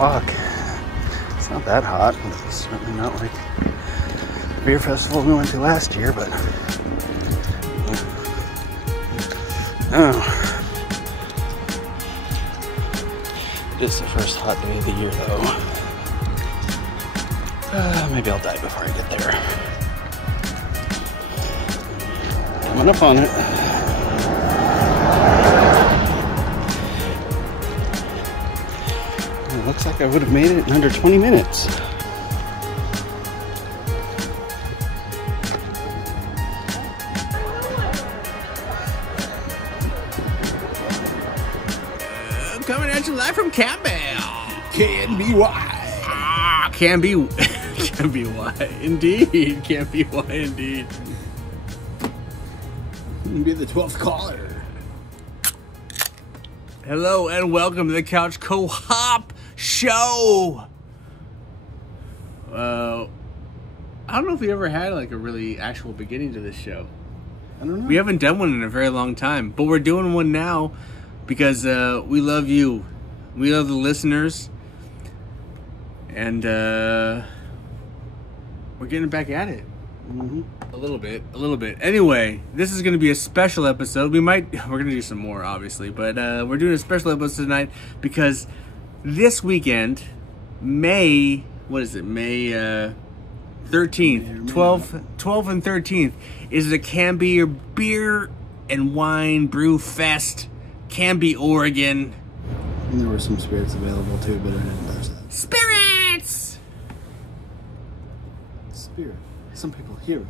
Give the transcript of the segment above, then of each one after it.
Fuck. It's not that hot. It's certainly not like the beer festival we went to last year, but oh. It's the first hot day of the year though. Maybe I'll die before I get there. Coming up on it. It looks like I would have made it in under 20 minutes. Coming at you live from Canby. Canby. Canby. Canby. Indeed. Canby. Indeed. Be the 12th caller. Hello and welcome to the Couch Co-op Show. I don't know if we ever had like a really actual beginning to this show. I don't know. We haven't done one in a very long time, but we're doing one now because we love you. We love the listeners. And we're getting back at it. Mm-hmm. A little bit. Anyway, this is going to be a special episode. We're going to do some more, obviously, but we're doing a special episode tonight because this weekend, May 13th, 12th and 13th, is the Canby Beer and Wine Brew Fest, Canby, Oregon. And there were some spirits available too, but I didn't touch that. Spirits! Spirit. Some people hear it.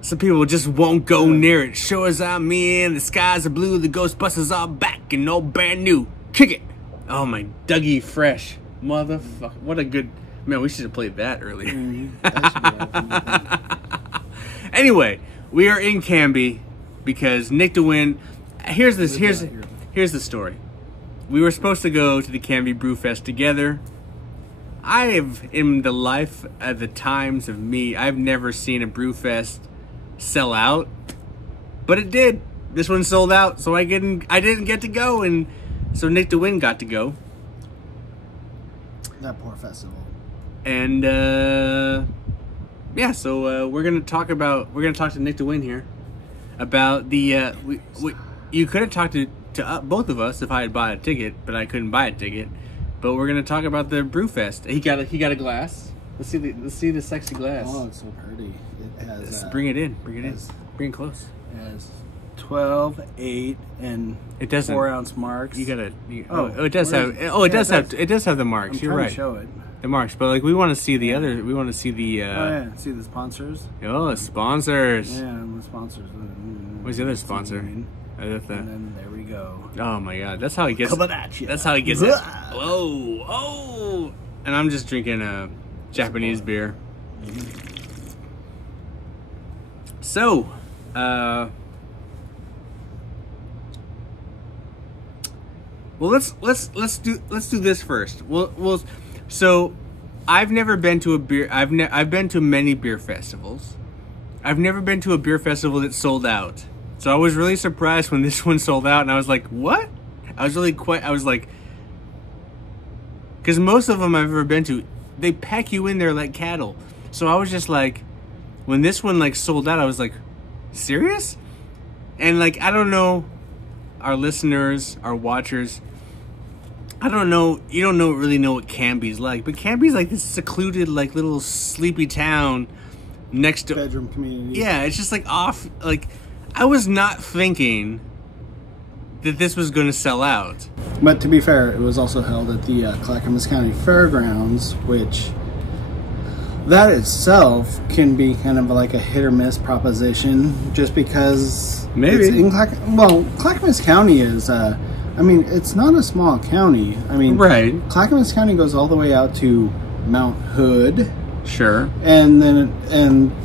Some people just won't go near it. Sure as I'm in, the skies are blue, the Ghostbusters are back and all brand new. Kick it! Oh my Dougie Fresh. Motherfucker. What a good... Man, we should have played that earlier. Anyway, we are in Canby because Nick DeWin... Here's the story. We were supposed to go to the Canby Brewfest together. In the life of the times of me, I've never seen a Brewfest sell out, but it did. This one sold out, so I didn't get to go, and so Nick DeWin got to go. That poor festival. And yeah, so we're gonna talk to Nick DeWin here about the you could have talked to both of us if I had bought a ticket, but I couldn't buy a ticket. But we're gonna talk about the Brewfest. He got a glass. Let's see the sexy glass. Oh, it's so pretty. It has. Bring it in. Bring it close. It has 12, 8, and it doesn't 4-ounce marks. You gotta. It does have the marks. You're right. To show it. The marks, but like we want to see the other. We want to see the. Oh yeah, see the sponsors. Oh, the sponsors. Yeah, the sponsors. What's the other sponsor? And then there we go. Oh my God, that's how he gets. Coming at you. That's how he gets it. Oh! And I'm just drinking a Japanese beer. So, well, let's do this first. So I've never been to a beer. I've been to many beer festivals. I've never been to a beer festival that sold out. So I was really surprised when this one sold out, and I was like, "What?" I was like, because most of them I've ever been to, they pack you in there like cattle. So I was just like, when this one like sold out, I was like, serious? And like, I don't know, our listeners, our watchers, I don't know, you don't really know what Canby's like, but Canby's like this secluded, like little sleepy town next to bedroom community. Yeah, it's just like off. Like, I was not thinking that this was going to sell out. But to be fair, it was also held at the Clackamas County Fairgrounds, which that itself can be kind of like a hit or miss proposition, just because maybe it's in Clackamas County is I mean, it's not a small county. I mean, right. Clackamas County goes all the way out to Mount Hood. Sure. And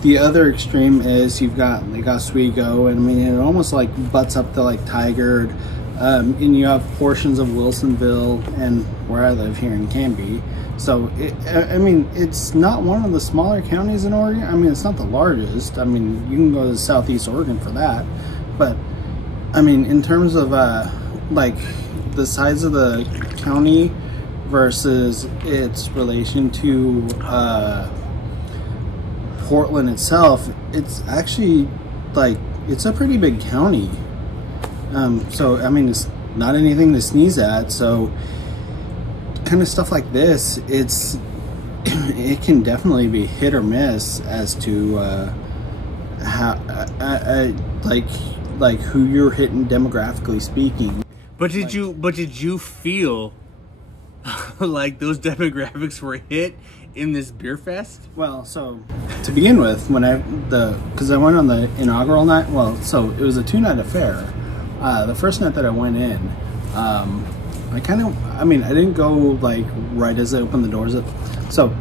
the other extreme is you've got Lake Oswego, and I mean it almost like butts up to like Tigard, and you have portions of Wilsonville and where I live here in Canby. So I mean it's not one of the smaller counties in Oregon. I mean it's not the largest. I mean you can go to Southeast Oregon for that, but I mean in terms of like the size of the county versus its relation to Portland itself. It's actually like, it's a pretty big county. So I mean, it's not anything to sneeze at. So kind of stuff like this, it can definitely be hit or miss as to how like who you're hitting demographically speaking. But did you feel like those demographics were hit in this beer fest? Well, so to begin with, because I went on the inaugural night. Well, so it was a 2-night affair. The first night that I went in, I didn't go like right as they opened the doors. So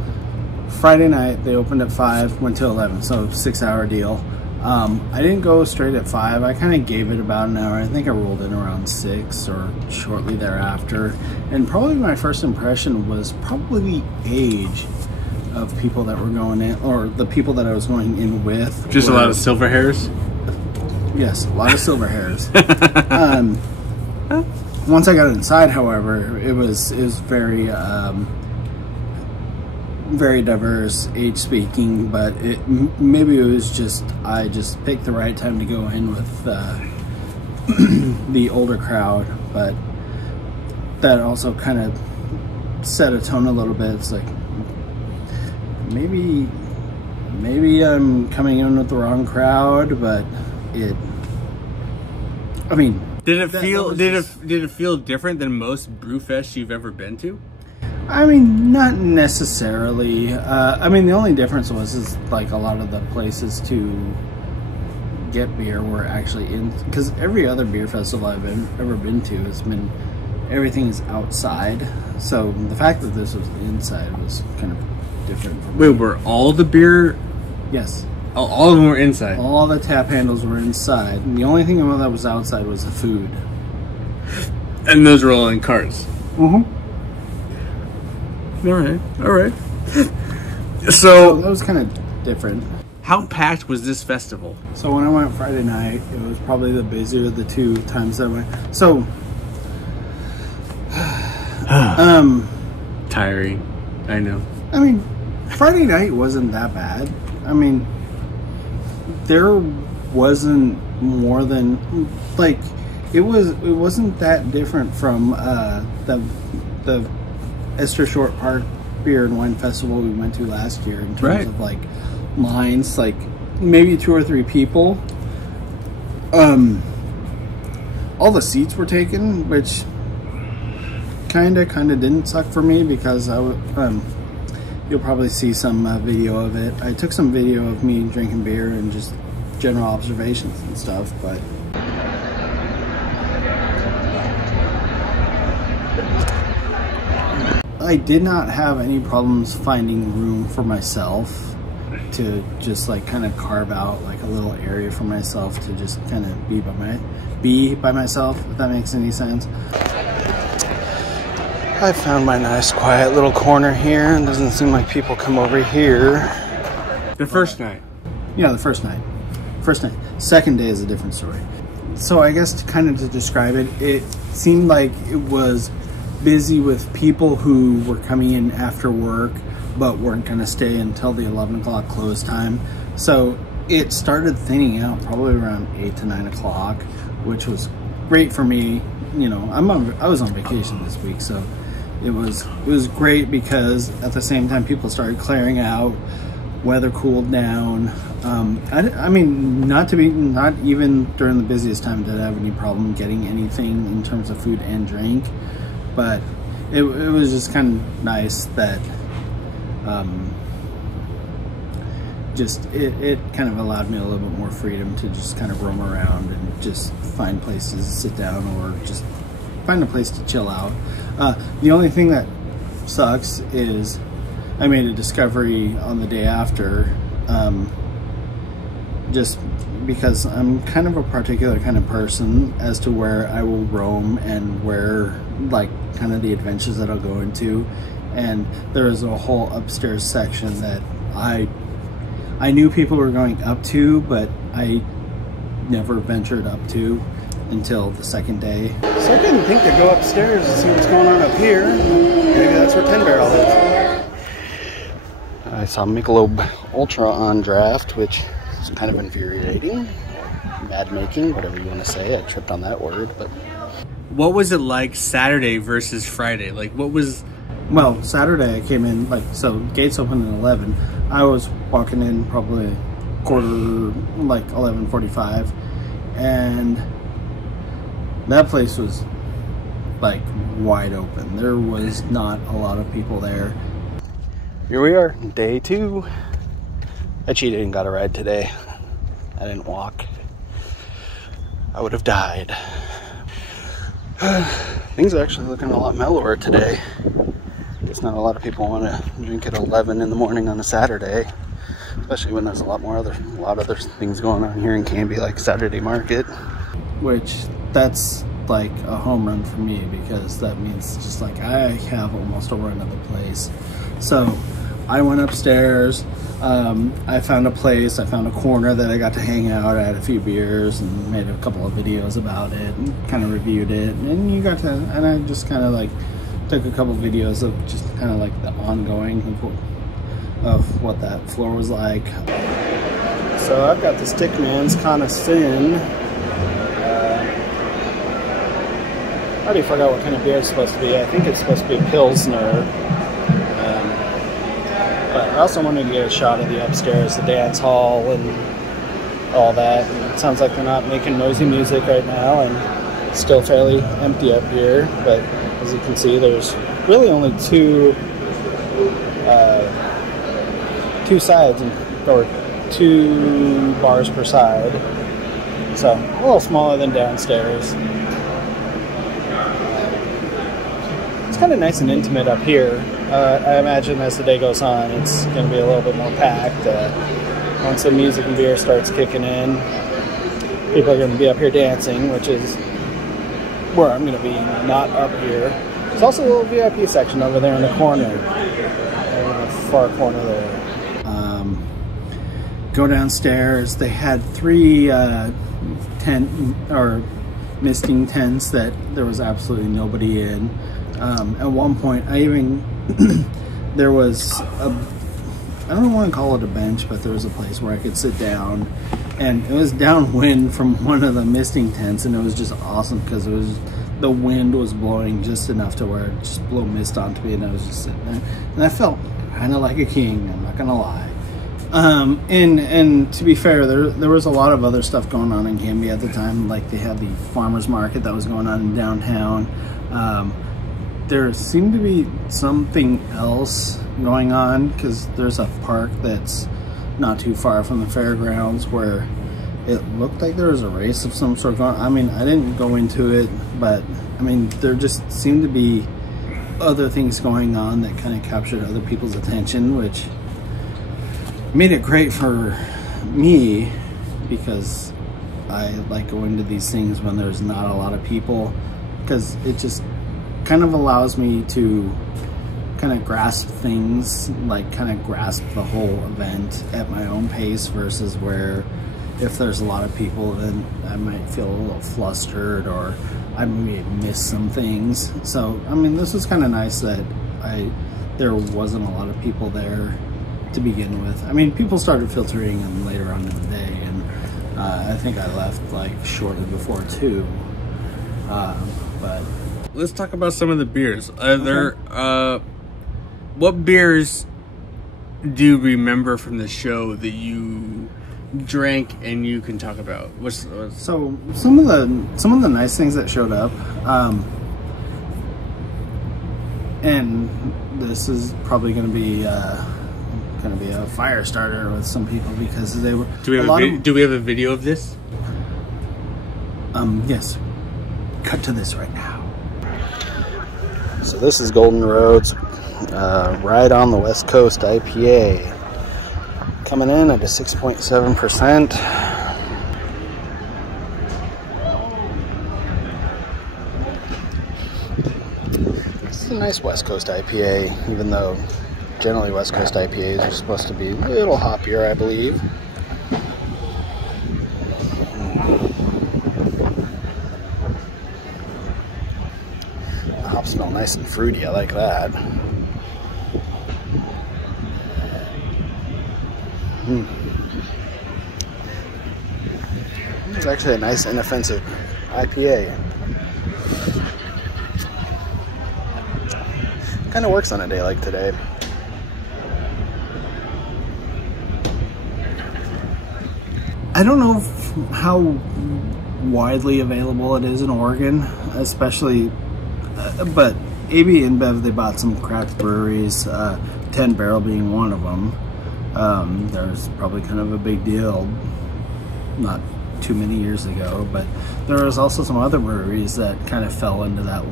Friday night they opened at 5, went to 11, so 6-hour deal. I didn't go straight at 5. I kind of gave it about an hour. I think I rolled in around 6 or shortly thereafter. And probably my first impression was probably the age of people that were going in, or the people that I was going in with. Just a lot of silver hairs? Yes, a lot of silver hairs. Once I got inside, however, it was very very diverse, age speaking, but maybe it was just I just picked the right time to go in with the older crowd, but that also kind of set a tone a little bit. It's like maybe I'm coming in with the wrong crowd, but I mean, did it feel different than most Brewfests you've ever been to? I mean, not necessarily. I mean, the only difference is like a lot of the places to get beer were actually in, because every other beer festival I've ever been to has been, everything is outside. So the fact that this was inside was kind of different for me. Wait, were all the beer? Yes. All of them were inside? All the tap handles were inside. And the only thing that was outside was the food. And those were all in carts? Mm-hmm. All right. So that was kind of different. How packed was this festival? So when I went Friday night, it was probably the busier of the 2 times that I went. So, tiring. I know. I mean, Friday night wasn't that bad. I mean, there wasn't more than like it wasn't that different from the Esther Short Park Beer and Wine Festival we went to last year in terms of like lines, like maybe 2 or 3 people. All the seats were taken, which kind of didn't suck for me, because you'll probably see some video of it. I took some video of me drinking beer and just general observations and stuff, but I did not have any problems finding room for myself to just like kind of carve out like a little area for myself to just kind of be by myself, if that makes any sense. I found my nice quiet little corner here, and doesn't seem like people come over here. The first night? Yeah, the first night. Second day is a different story. So I guess to describe it, it seemed like it was busy with people who were coming in after work but weren't going to stay until the 11 o'clock close time. So it started thinning out probably around 8 to 9 o'clock, which was great for me. You know, I was on vacation this week, so it was great, because at the same time people started clearing out, weather cooled down. I mean, not even during the busiest time did I have any problem getting anything in terms of food and drink, but it was just kind of nice that it kind of allowed me a little bit more freedom to just kind of roam around and just find places to sit down, or just find a place to chill out. The only thing that sucks is I made a discovery on the day after, just because I'm kind of a particular kind of person as to where I will roam and where, like, kind of the adventures that I'll go into. And there is a whole upstairs section that I knew people were going up to, but I never ventured up to. until the second day. So I didn't think to go upstairs and see what's going on up here. Maybe that's where 10 Barrel is. I saw Michelob Ultra on draft, which is kind of infuriating. Mad making, whatever you want to say. I tripped on that word, but... What was it like Saturday versus Friday? Like, what was... Well, Saturday I came in, like, so gates open at 11. I was walking in probably quarter, like 11:45, and that place was like wide open. There was not a lot of people there. Here we are, day 2. I cheated and got a ride today. I didn't walk. I would have died. Things are actually looking a lot mellower today. Guess not a lot of people want to drink at 11 in the morning on a Saturday, especially when there's a lot other things going on here in Canby, like Saturday Market. Which, that's like a home run for me, because that means just like I have almost a run of the place. So I went upstairs, I found a place, I found a corner that I got to hang out. I had a few beers and made a couple of videos about it and kind of reviewed it, and you got to, and I just kind of like took a couple videos of just kind of like the ongoing of what that floor was like. So I've got the Stickman's Sin. I already forgot what kind of beer it's supposed to be. I think it's supposed to be a Pilsner. But I also wanted to get a shot of the upstairs, the dance hall and all that. And it sounds like they're not making noisy music right now, and it's still fairly empty up here, but as you can see, there's really only two sides, or 2 bars per side. So a little smaller than downstairs. It's kind of nice and intimate up here. I imagine as the day goes on, it's going to be a little bit more packed. Once the music and beer starts kicking in, people are going to be up here dancing, which is where I'm going to be, not up here. There's also a little VIP section over there in the corner, in the far corner there. Go downstairs. They had 3 misting tents that there was absolutely nobody in. At one point, there was I don't want to call it a bench, but there was a place where I could sit down, and it was downwind from one of the misting tents, and it was just awesome because the wind was blowing just enough to where it just blew mist onto me, and I was just sitting there, and I felt kind of like a king, I'm not gonna lie. And to be fair, there was a lot of other stuff going on in Canby at the time. Like, they had the farmers market that was going on in downtown. There seemed to be something else going on, because there's a park that's not too far from the fairgrounds where it looked like there was a race of some sort going on. I mean, I didn't go into it, but I mean, there just seemed to be other things going on that kind of captured other people's attention, which made it great for me, because I like going to these things when there's not a lot of people, because it just kind of allows me to kind of grasp things, like kind of grasp the whole event at my own pace, versus where if there's a lot of people, then I might feel a little flustered, or I may miss some things. So I mean, this was kind of nice that there wasn't a lot of people there to begin with. I mean, people started filtering in later on in the day, and I think I left like shortly before 2. But let's talk about some of the beers. What beers do you remember from the show that you drank and you can talk about? So some of the nice things that showed up, and this is probably going to be a fire starter with some people, because they were. Do we have a video of this? Yes. Cut to this right now. So this is Golden Road's Ride on the West Coast IPA, coming in at a 6.7%. This is a nice West Coast IPA, even though generally West Coast IPAs are supposed to be a little hoppier, I believe. nice and fruity. I like that. It's actually a nice, inoffensive IPA. Kind of works on a day like today. I don't know how widely available it is in Oregon, especially, but AB InBev, they bought some craft breweries, 10 Barrel being one of them. There's probably kind of a big deal not too many years ago, but there was also some other breweries that kind of fell into that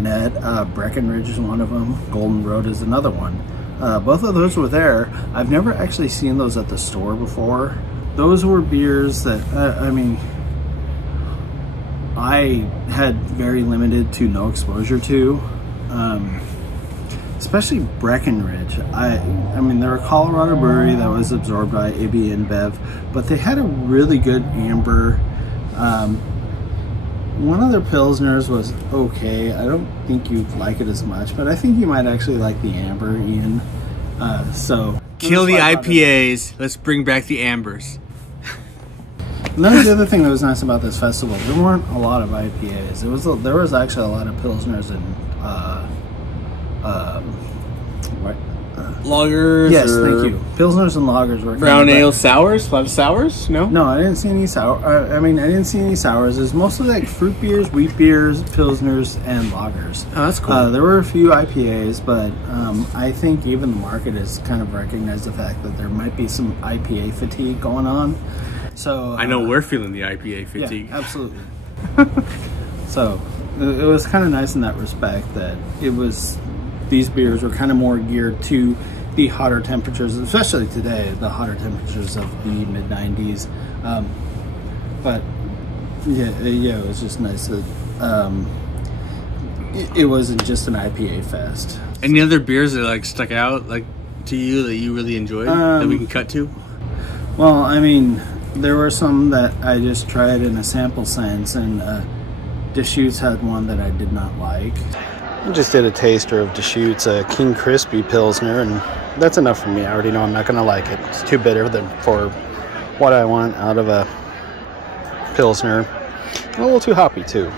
net. Breckenridge is one of them. Golden Road is another one. Both of those were there. I've never actually seen those at the store before. Those were beers that, I mean, I had very limited to no exposure to. Especially Breckenridge. I mean, they're a Colorado brewery that was absorbed by AB InBev, but they had a really good amber. One of their Pilsners was okay. I don't think you'd like it as much, but I think you might actually like the amber, Ian. So kill the IPAs. Let's bring back the ambers. And that was the other thing that was nice about this festival. There weren't a lot of IPAs. There was actually a lot of Pilsners and lagers. Yes, thank you. Pilsners and lagers were brown ale sours. A lot of sours. No, I didn't see any sour. I mean, I didn't see any sours. It's mostly like fruit beers, wheat beers, Pilsners, and lagers. Oh, that's cool. There were a few IPAs, but I think even the market has kind of recognized the fact that there might be some IPA fatigue going on. So I know we're feeling the IPA fatigue. Yeah, absolutely. So it was kind of nice in that respect that these beers were kind of more geared to the hotter temperatures, especially today, the hotter temperatures of the mid-90s. But yeah, it was just nice that it wasn't just an IPA fest. Any other beers that like stuck out like to you that you really enjoyed that we can cut to? Well, I mean, there were some that I just tried in a sample sense, and Deschutes had one that I did not like. I just did a taster of Deschutes, a King Crispy Pilsner, and that's enough for me. I already know I'm not going to like it. It's too bitter for what I want out of a Pilsner. A little too hoppy, too.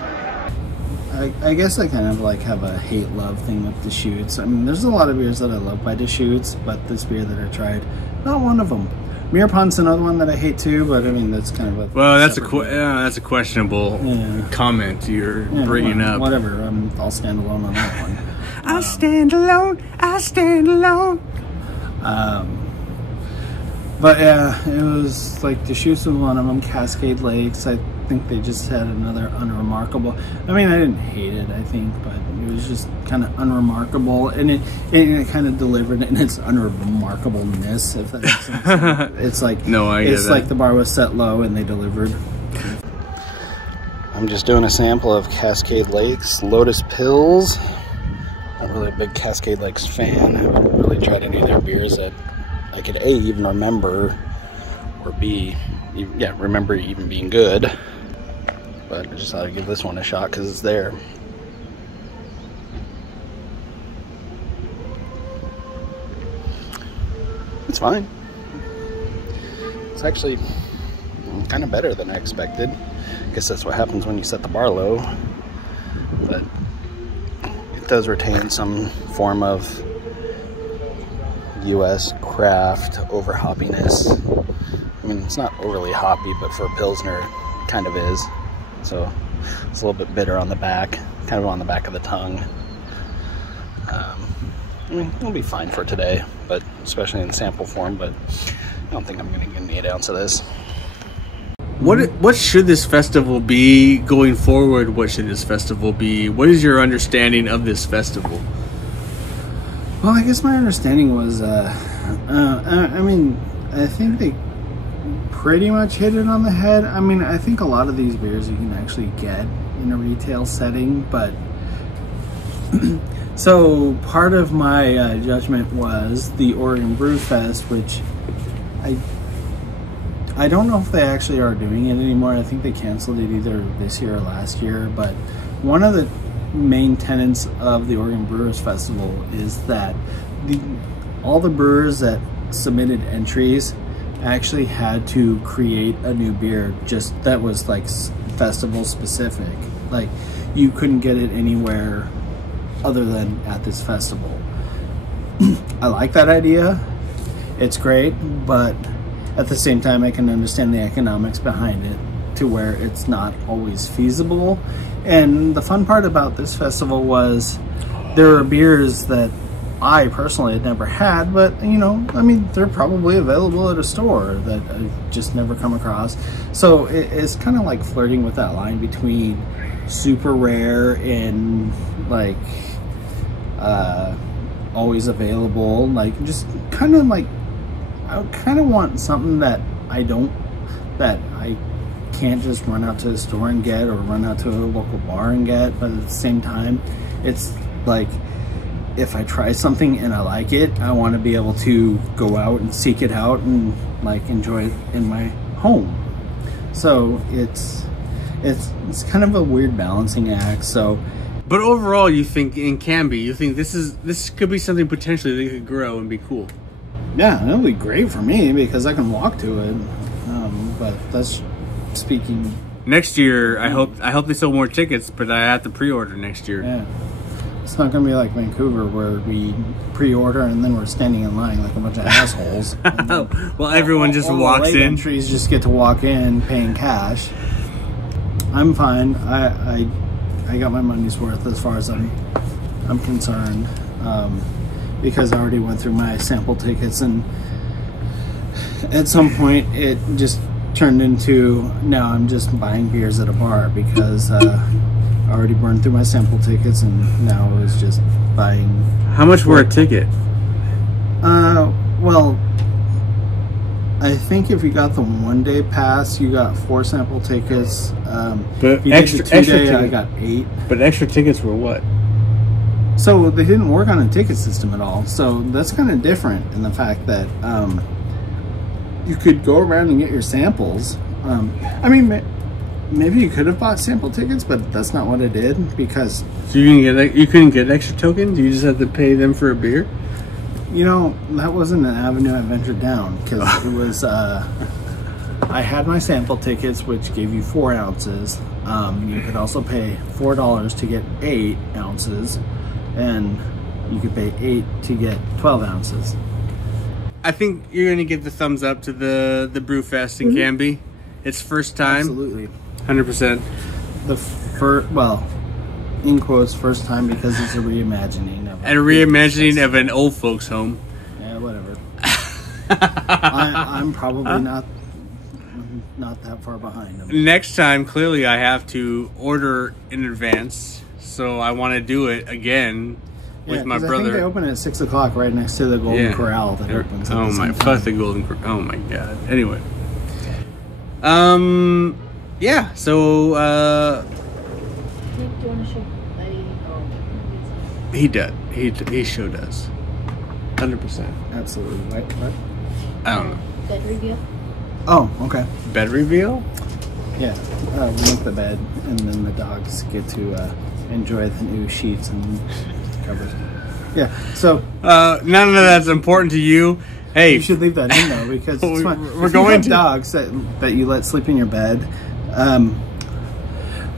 I guess I kind of like have a hate-love thing with Deschutes. I mean, there's a lot of beers that I love by Deschutes, but this beer that I tried, not one of them. Mirapant's another one that I hate too, but I mean that's kind of a that's a questionable comment you're bringing up. Whatever, I'll stand alone on that one. I stand alone. I stand alone. But yeah, it was like Deschutes was one of them. Cascade Lakes, I think they just had another unremarkable. I mean, I didn't hate it, I think, but it was just kind of unremarkable, and it kind of delivered in its unremarkableness, if that makes sense. It's like like the bar was set low and they delivered. I'm just doing a sample of Cascade Lakes Lotus Pills. I'm really a big Cascade Lakes fan. I haven't really tried any of their beers that I could A, even remember, or B, remember even being good. But I just thought I'd give this one a shot because it's there. It's fine. It's actually kind of better than I expected. I guess that's what happens when you set the bar low. But it does retain some form of U.S. craft over hoppiness. I mean, it's not overly hoppy, but for a Pilsner, it kind of is. So it's a little bit bitter on the back, kind of on the back of the tongue. I mean, it'll be fine for today, but especially in sample form, but I don't think I'm going to get an 8 ounce of this. What should this festival be going forward? What should this festival be? What is your understanding of this festival? Well, I guess my understanding was, I mean, I think they pretty much hit it on the head. I mean, I think a lot of these beers you can actually get in a retail setting, but so part of my judgment was the Oregon Brewfest, which I don't know if they actually are doing it anymore. I think they canceled it either this year or last year. But one of the main tenets of the Oregon Brewers Festival is that all the brewers that submitted entries actually had to create a new beer just that was like festival specific. Like you couldn't get it anywhere other than at this festival. I like that idea. It's great, but at the same time I can understand the economics behind it to where it's not always feasible. And the fun part about this festival was there are beers that I personally had never had, but you know, I mean, they're probably available at a store that I've just never come across. So it's kind of like flirting with that line between super rare and like always available. Like just kind of like, I kind of want something that I can't just run out to the store and get, or run out to a local bar and get. But at the same time, it's like, if I try something and I like it, I want to be able to go out and seek it out and like enjoy it in my home. So it's kind of a weird balancing act. So, but overall, you think in Canby, you think this could be something potentially that could grow and be cool. Yeah, it'll be great for me because I can walk to it. But that's speaking. Next year, I hope they sell more tickets, but I have to pre-order next year. Yeah. It's not going to be like Vancouver where we pre-order and then we're standing in line like a bunch of assholes. Well, everyone just walks in. Entries just get to walk in paying cash. I'm fine. I got my money's worth as far as I'm concerned, because I already went through my sample tickets, and at some point it just turned into, now I'm just buying beers at a bar because I already burned through my sample tickets, and now I was just buying. How much were a ticket? Well, I think if you got the 1-day pass, you got 4 sample tickets. But extra tickets, I got 8. But extra tickets were what? So they didn't work on a ticket system at all. So that's kind of different in the fact that you could go around and get your samples. I mean, maybe you could have bought sample tickets, but that's not what I did, because. So you couldn't get extra tokens? You just had to pay them for a beer? You know, that wasn't an avenue I ventured down, because it was, I had my sample tickets, which gave you 4 ounces. You could also pay $4 to get 8 ounces, and you could pay 8 to get 12 ounces. I think you're going to give the thumbs up to the Brewfest in Canby. It's first time. Absolutely. 100%. The first, well, in quotes, first time, because it's a reimagining of of an old folks home. Yeah, whatever. I'm probably not that far behind them. Next time, clearly, I have to order in advance, so I want to do it again with my brother. I think they open at 6 o'clock, right next to the Golden Corral that opens. Oh my, fuck the Golden Corral! Oh my god. Anyway, yeah. So, Do you want to show? He does. He sure does. 100%. Absolutely. What? I don't know. Bed reveal? Oh, okay. Bed reveal? Yeah. We make the bed, and then the dogs get to enjoy the new sheets and covers. Yeah. So none of that's important to you. Hey, you should leave that in though, because it's fun. We're going to dogs that you let sleep in your bed.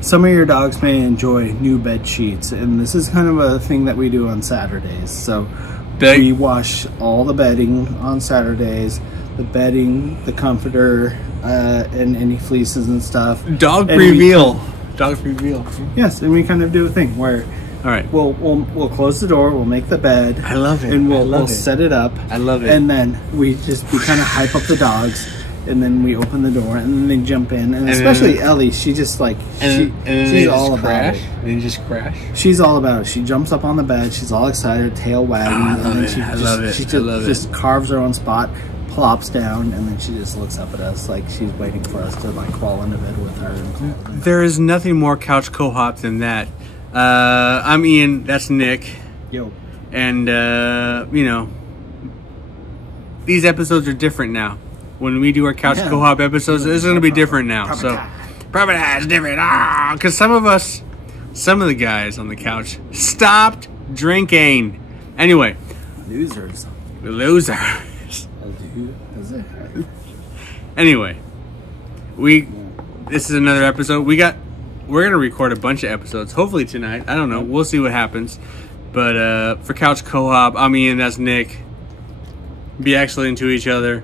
Some of your dogs may enjoy new bed sheets, and this is kind of a thing that we do on Saturdays. So we wash all the bedding on Saturdays, the bedding, the comforter, and any fleeces and stuff. Dog reveal. Yes, and we kind of do a thing where, all right, we'll close the door, we'll make the bed. I love it. And we'll set it up. I love it. And then we kind of hype up the dogs. And then we open the door, and then they jump in, and especially Ellie, she just like she's all about it. And you just crash. She's all about it. She jumps up on the bed, she's all excited, tail wagging, and then she just carves her own spot, plops down, and then she just looks up at us like she's waiting for us to like crawl into bed with her. There is nothing more couch co-op than that. I'm Ian. That's Nick. Yo. And you know, these episodes are different now. when we do our couch co-op episodes, it's going to be different now. So, probably it's different. Because some of the guys on the couch stopped drinking. Anyway. Losers. Anyway, this is another episode. We're gonna record a bunch of episodes, hopefully tonight. I don't know. We'll see what happens. But for Couch Co-op, I'm Ian, that's Nick. Be excellent to each other.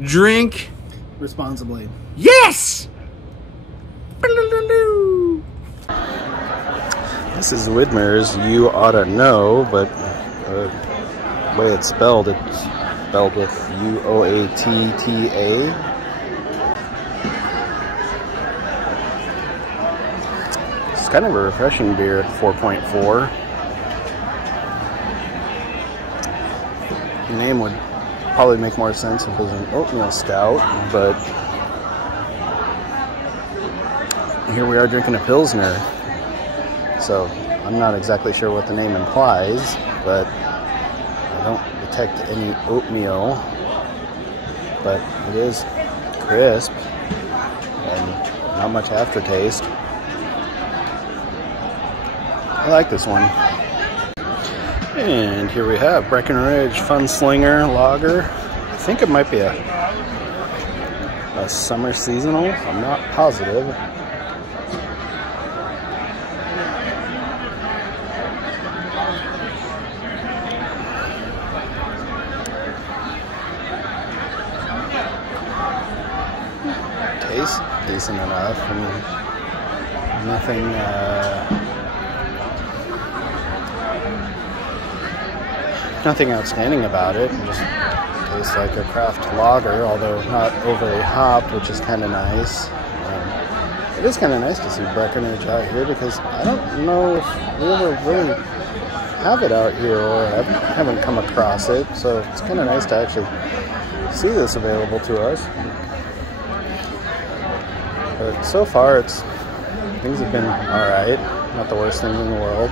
Drink responsibly. Yes! This is Widmer's You Oughta Know, but the way it's spelled with U-O-A-T-T-A. It's kind of a refreshing beer at 4.4. The name would probably make more sense if it was an oatmeal stout, but here we are drinking a Pilsner. So I'm not exactly sure what the name implies, but I don't detect any oatmeal, but it is crisp and not much aftertaste. I like this one. And here we have Breckenridge Fun Slinger Lager. I think it might be a summer seasonal. I'm not positive. Tastes decent enough. I mean, nothing outstanding about it. It just tastes like a craft lager, although not overly hopped, which is kind of nice. It is kind of nice to see Breckenridge out here because I don't know if we ever really have it out here, or I haven't come across it, so it's kind of nice to actually see this available to us. But so far, things have been all right. Not the worst thing in the world.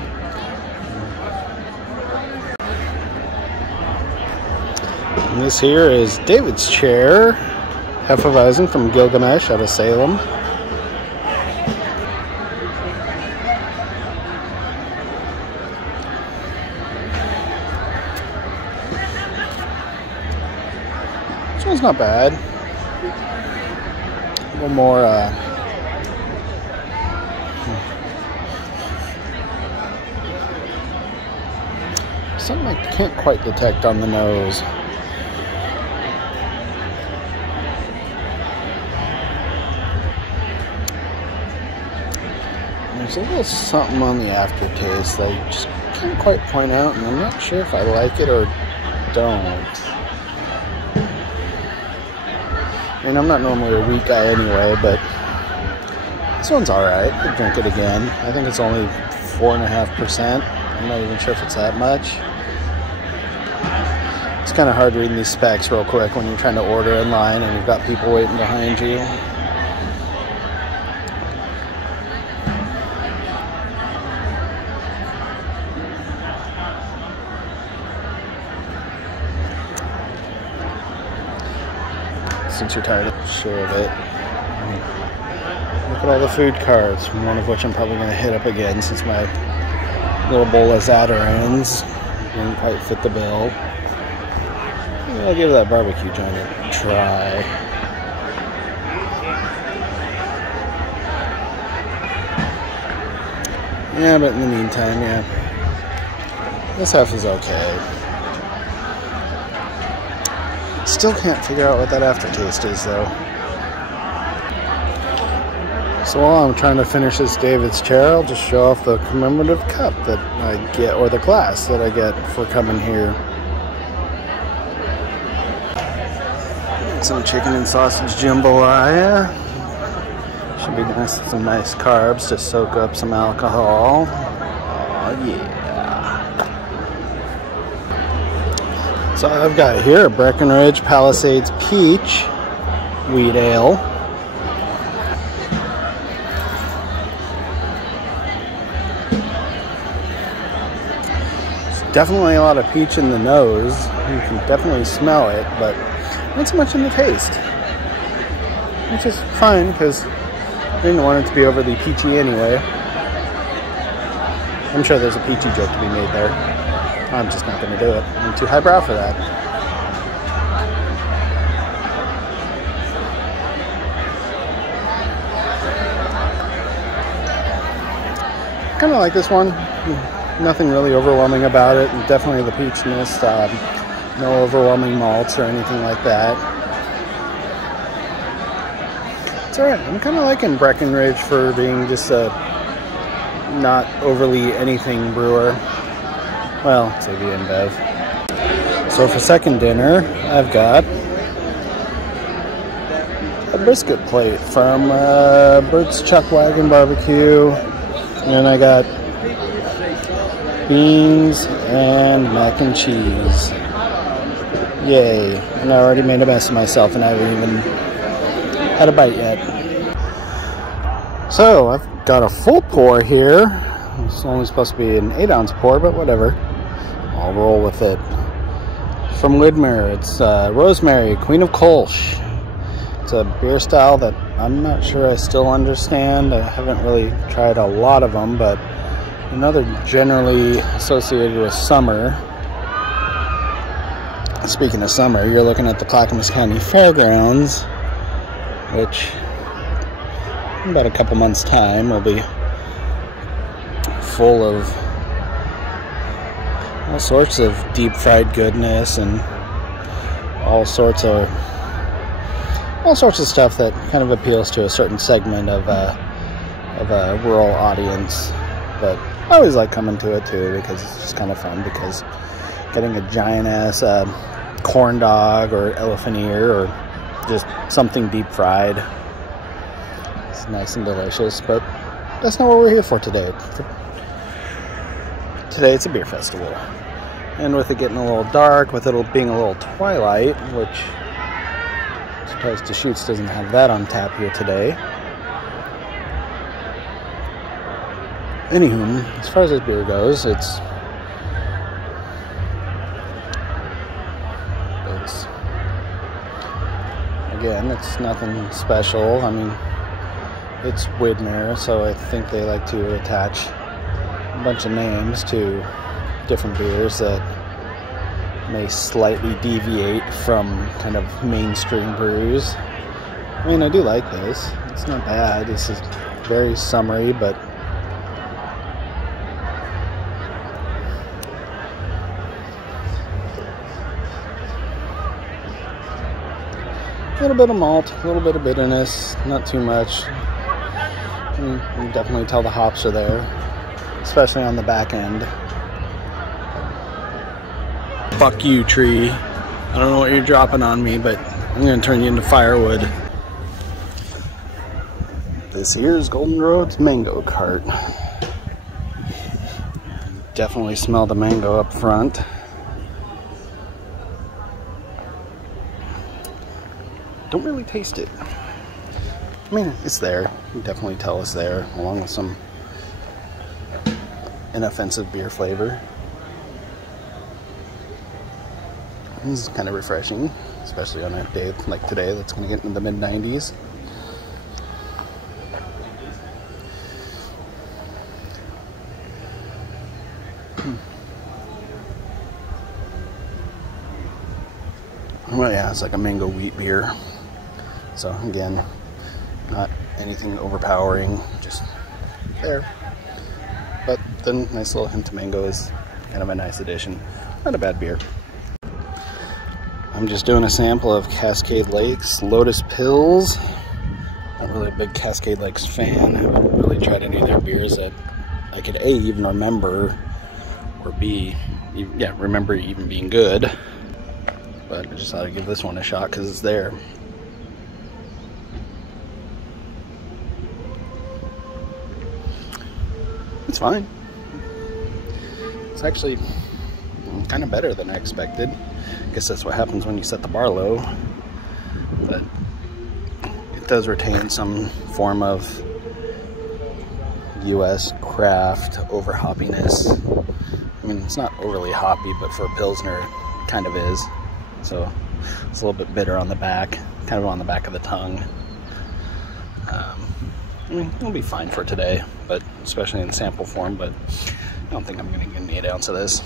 And this here is David's Chair, Hefeweizen from Gilgamesh out of Salem. This one's not bad. A little more, something I can't quite detect on the nose. There's a little something on the aftertaste that I just can't quite point out, and I'm not sure if I like it or don't. I mean, I'm not normally a wheat guy anyway, but this one's alright. I'd drink it again. I think it's only 4.5%. I'm not even sure if it's that much. It's kind of hard reading these specs real quick when you're trying to order in line and you've got people waiting behind you. Since you're tired of it. Look at all the food carts, one of which I'm probably going to hit up again since my little bowl of Zatarain's didn't quite fit the bill. Maybe I'll give that barbecue joint a try. Yeah, but in the meantime, yeah, this half is okay. Still can't figure out what that aftertaste is, though. So while I'm trying to finish this David's Chair, I'll just show off the commemorative cup that I get, or the glass that I get for coming here. Some chicken and sausage jambalaya. Should be nice with some nice carbs to soak up some alcohol. Oh yeah. So I've got here a Breckenridge Palisades Peach Wheat Ale. There's definitely a lot of peach in the nose. You can definitely smell it, but not so much in the taste. which is fine because I didn't want it to be overly peachy anyway. I'm sure there's a peachy joke to be made there. I'm just not going to do it. I'm too highbrow for that. Kind of like this one. Nothing really overwhelming about it. Definitely the peachiness. No overwhelming malts or anything like that. It's alright. I'm kind of liking Breckenridge for being just a not overly anything brewer. Well, it's AB InBev. So for second dinner, I've got a brisket plate from Bert's Chuck Wagon Barbecue. And I got beans and mac and cheese. Yay. And I already made a mess of myself and I haven't even had a bite yet. So I've got a full pour here. It's only supposed to be an 8-ounce pour, but whatever. I'll roll with it. From Widmer, it's Rosemary, Queen of Kolsch. It's a beer style that I'm not sure I still understand. I haven't really tried a lot of them, but I know they're generally associated with summer. Speaking of summer, you're looking at the Clackamas County Fairgrounds, which in about a couple months' time will be full of all sorts of deep fried goodness and all sorts of stuff that kind of appeals to a certain segment of a rural audience. But I always like coming to it too because it's just kind of fun, because getting a giant ass corn dog or elephant ear or just something deep fried, it's nice and delicious. But that's not what we're here for today. Today it's a beer festival, and with it getting a little dark, with it being a little twilight, which I'm surprised Deschutes doesn't have that on tap here today. Anywho, as far as this beer goes, it's again, it's nothing special. I mean, it's Widmer, so I think they like to attach a bunch of names to different beers that may slightly deviate from kind of mainstream brews. I mean, I do like this. It's not bad. This is very summery, but a little bit of malt, a little bit of bitterness, not too much. You can definitely tell the hops are there, especially on the back end. Fuck you, tree. I don't know what you're dropping on me, but I'm going to turn you into firewood. This here is Golden Road's mango cart. Definitely smell the mango up front. Don't really taste it. I mean, it's there. You can definitely tell it's there, along with some inoffensive beer flavor. This is kind of refreshing, especially on a day like today that's going to get into the mid-90s. Well, yeah, it's like a mango wheat beer. So again, not anything overpowering, just there. But the nice little hint of mango is kind of a nice addition. Not a bad beer. I'm just doing a sample of Cascade Lakes Lotus Pills. Not really a big Cascade Lakes fan. I haven't really tried any of their beers that I could A, even remember, or B, yeah, remember even being good. But I just thought I'd give this one a shot because it's there. It's fine. It's actually kind of better than I expected. I guess that's what happens when you set the bar low. But it does retain some form of U.S. craft over hoppiness. I mean, it's not overly hoppy, but for a Pilsner, it kind of is. So it's a little bit bitter on the back, kind of on the back of the tongue. I mean, it'll be fine for today, but especially in sample form, but I don't think I'm going to get an 8 ounce of this.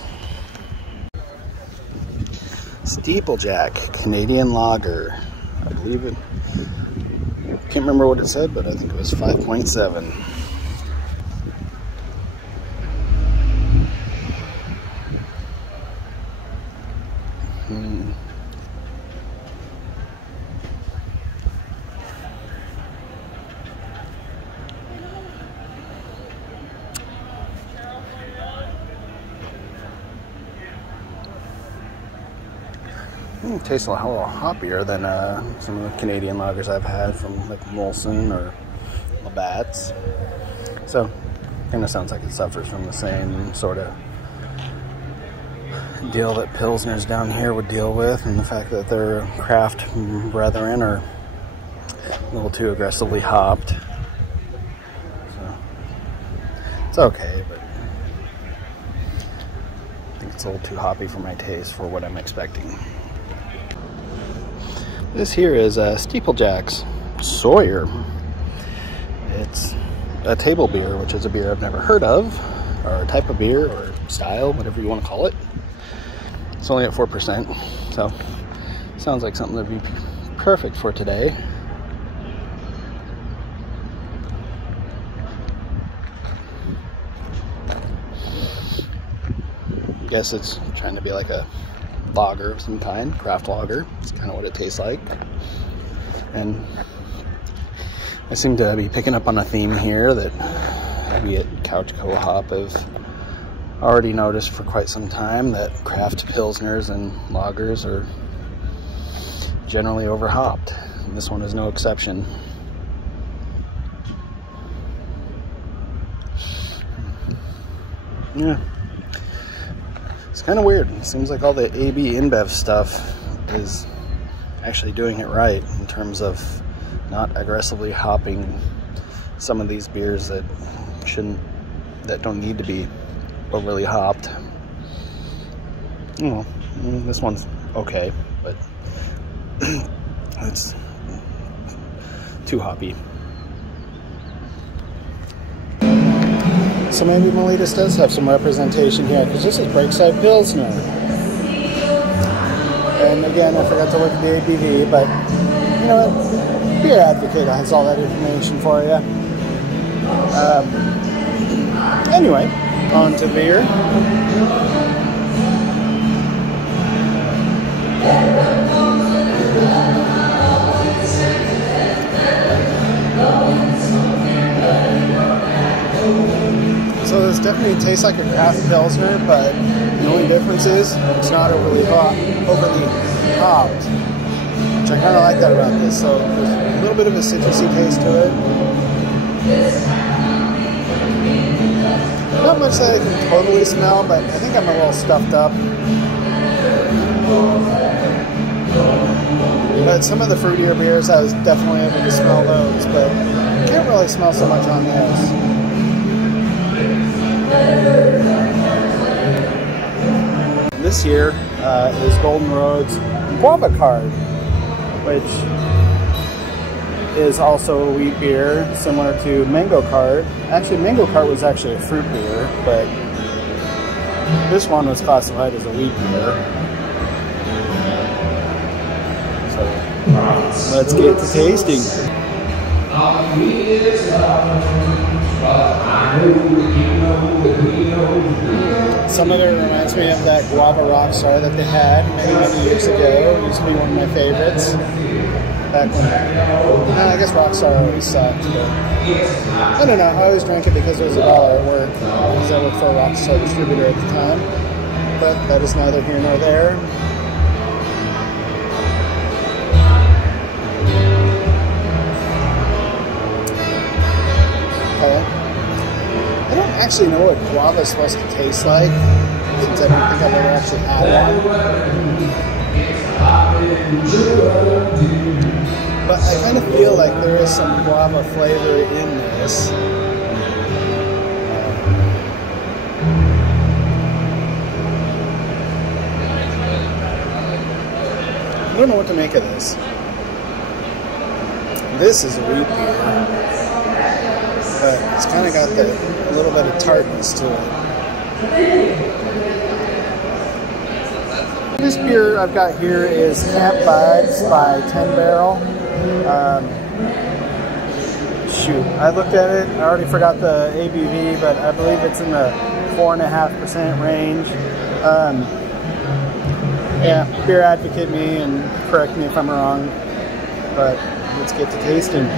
Steeplejack Canadian Lager. I believe it. Can't remember what it said, but I think it was 5.7. It tastes a little hoppier than some of the Canadian lagers I've had from like Molson or Labatt's. So, kind of sounds like it suffers from the same sort of deal that Pilsners down here would deal with, and the fact that their craft brethren are a little too aggressively hopped. So, it's okay, but I think it's a little too hoppy for my taste for what I'm expecting. This here is Steeplejack's Sawyer. It's a table beer, which is a beer I've never heard of, or a type of beer, or style, whatever you want to call it. It's only at 4%, so sounds like something that'd be perfect for today. I guess it's trying to be like a lager of some kind, craft lager. It's kind of what it tastes like. And I seem to be picking up on a theme here that we at Couch Co-op have already noticed for quite some time, that craft pilsners and lagers are generally overhopped. And this one is no exception. Yeah. It's kind of weird. It seems like all the AB InBev stuff is actually doing it right in terms of not aggressively hopping some of these beers that don't need to be overly hopped. Well, this one's okay, but it's too hoppy. So maybe Miletus does have some representation here, because this is Breakside Pilsner. And again, I forgot to look at the ABV, but you know what? Beer Advocate has all that information for you. Anyway, on to beer. So this definitely tastes like a craft pilsner, but the only difference is it's not overly hopped, which I kind of like that about this. So there's a little bit of a citrusy taste to it. Not much that I can totally smell, but I think I'm a little stuffed up. But some of the fruitier beers, I was definitely able to smell those, but I can't really smell so much on this. This here is Golden Road's Guava Card, which is also a wheat beer, similar to Mango Card. Actually, Mango Card was actually a fruit beer, but this one was classified as a wheat beer. So let's get to tasting. Some of it reminds me of that Guava Rockstar that they had many years ago. It used to be one of my favorites. Back when, I guess Rockstar always sucked, but I don't know. I always drank it because it was $1 at work, because I worked for a Rockstar distributor at the time. But that is neither here nor there. I don't actually know what guava is supposed to taste like, since I don't think I've ever actually had one. But I kind of feel like there is some guava flavor in this. I don't know what to make of this. This is a wheat beer, but it's kind of got a little bit of tartness to it. This beer I've got here is Camp Vibes by 10 Barrel. Shoot, I looked at it, I already forgot the ABV, but I believe it's in the 4.5% range. Yeah, beer advocate me and correct me if I'm wrong, but let's get to tasting.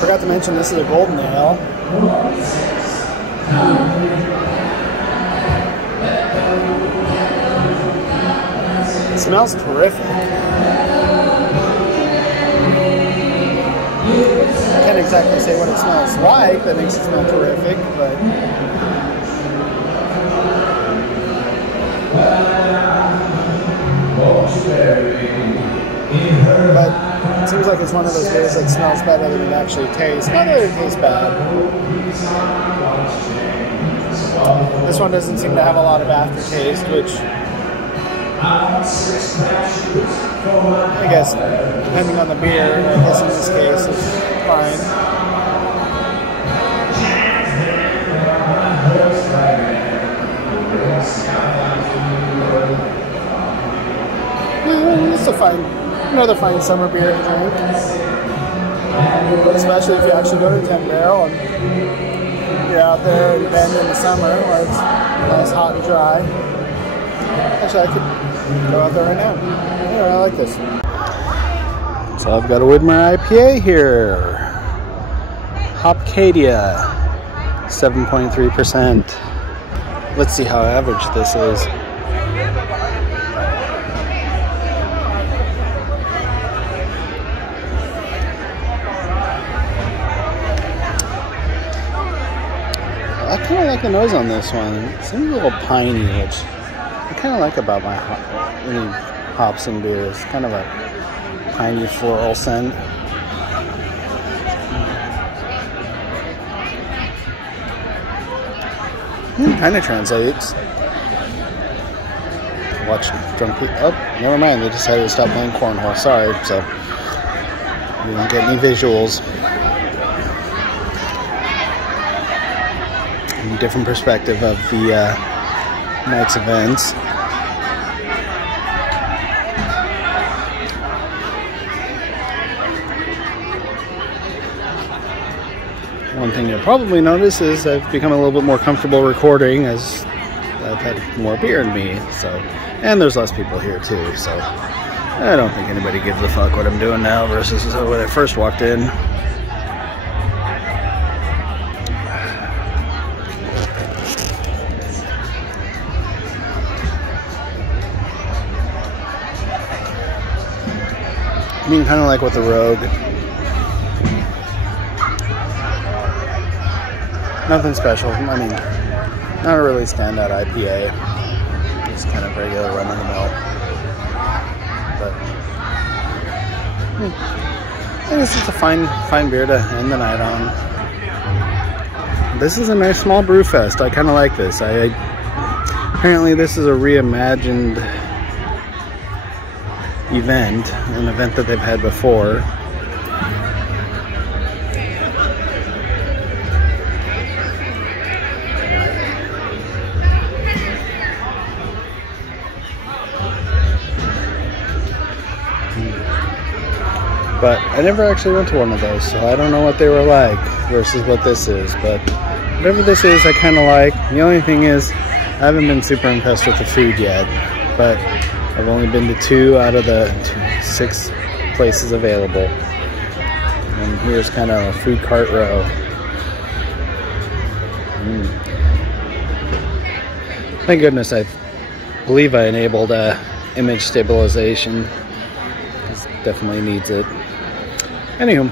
Forgot to mention this is a golden ale. It smells terrific. I can't exactly say what it smells like that makes it smell terrific, but it seems like it's one of those beers that smells better than it actually tastes. Not that it tastes bad. This one doesn't seem to have a lot of aftertaste, which I guess, depending on the beer, I guess in this case, is fine. It's a fine, another fine summer beer to drink. Especially if you actually go to 10 Barrel and you're out there in Bend in the summer where it's nice, hot, and dry. Actually, I could go out there right now. Anyway, I like this. So I've got a Widmer IPA here. Hopcadia, 7.3%. Let's see how average this is. I kind of like the nose on this one. It seems a little piney, which I kind of like about my any hops and beers. Kind of a piney floral scent. Kind of translates. Watch drunk people. Oh, never mind. They decided to stop playing cornhole. Sorry. So you don't get any visuals. Different perspective of the night's events. One thing you'll probably notice is I've become a little bit more comfortable recording as I've had more beer in me, so, and there's less people here too, so I don't think anybody gives a fuck what I'm doing now versus when I first walked in. I mean, kind of like with the Rogue. Nothing special. I mean, not a really standout IPA. Just kind of regular run of the mill. But I guess it's a fine beer to end the night on. This is a nice small brew fest. I kind of like this. Apparently this is a reimagined event, an event that they've had before. But I never actually went to one of those, so I don't know what they were like versus what this is. But whatever this is, I kind of like. The only thing is, I haven't been super impressed with the food yet, but I've only been to 2 out of the 6 places available. And here's kind of a food cart row. Thank goodness I believe I enabled image stabilization. This definitely needs it. Anywho.